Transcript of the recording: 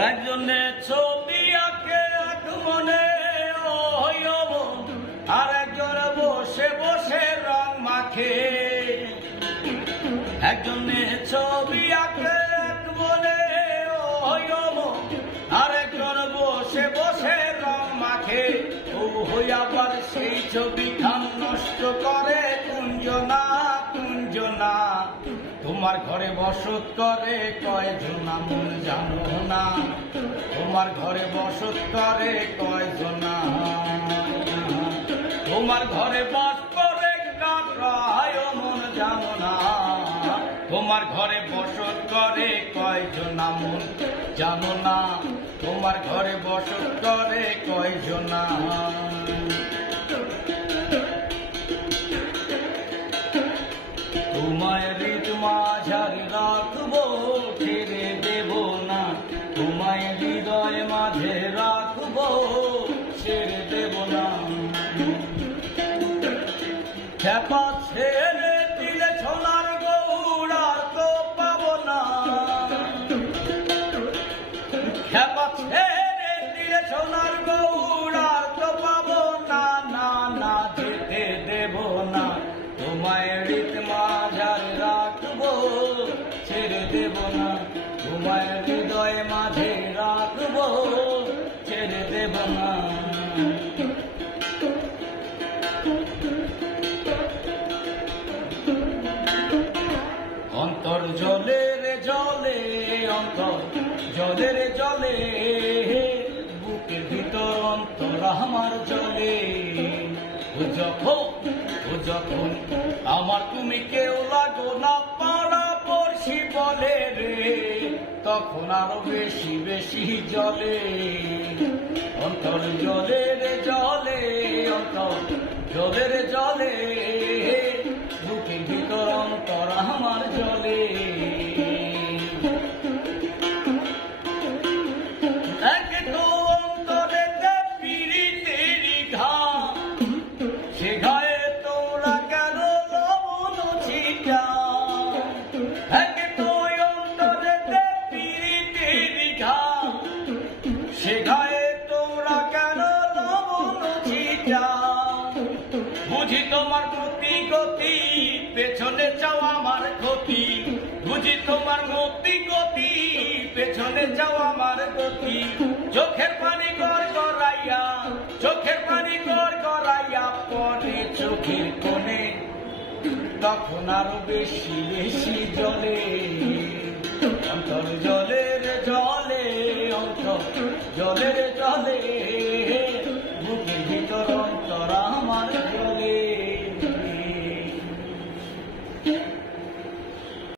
একজনে ছবি আঁকে এক মনে আর একজন বসে বসে রং মাখে। একজনে ছবি আঁকে এক মনে আর একজন বসে বসে রং মাখে। ও আবার সেই ছবি খান নষ্ট করে কুঞ্জনা কুঞ্জনা। তোমার ঘরে বসত করে কয়জনা মন জানো না। তোমার ঘরে বসত করে কয়জনা। তোমার ঘরে বাস করে কারায় মন জানো না। তোমার ঘরে বসত করে কয়জনা মন জানো না। তোমার ঘরে বসত করে কয়জনা। তোমায় হৃদ মাঝারে রাখবো ছেড়ে দেব না। তোমায় হৃদয় মাঝে রাখবো ছেড়ে দেব না। খেপা ছেড়ে দিলে সোনার গৌড়া তো পাবো না। খেপা ছেড়ে দিলে সোনার গৌড়া তো পাবো না। না না যেতে দেব না। তোমায় হৃদ মাঝারে রাখবো ছেড়ে দেব না। তোমায় হৃদয় মাঝে রাখবো ছেড়ে দেব না। অন্তর জলে রে জলে অন্তর জলে রে জলে। বুকের ভিতর অন্তর আমার জলে। ও যখন আমার তুমি কেউ লাগো না পাড়া পড়শি বলে রে। তখন আরো বেশি বেশি জলে। অন্তর জলে রে জলে অন্তর জলে রে জলে। বুকের ভিতর অন্তর আমার জলে। এক তো অন্তরেতে পিরিতের ঘা। সে ঘায়ে তোমরা কেন লবণ ছিটা। এক তো অন্তরেতে পিরিতের ঘা। সে ঘায়ে তোমরা কেন লবণ ছিটা। বুঝি তোমার গতি গতি পেছনে চাও আমার ক্ষতি। বুঝি তোমার গতি গতি পেছনে চাও আমার গতি। চোখের পানি গড় গড়াইয়া চোখের পানি গড় গড়াইয়া পরে চোখের কোণে। তখন আরো বেশি বেশি জলে। অন্তর জলে রে জলে অন্তর জলে রে জলে।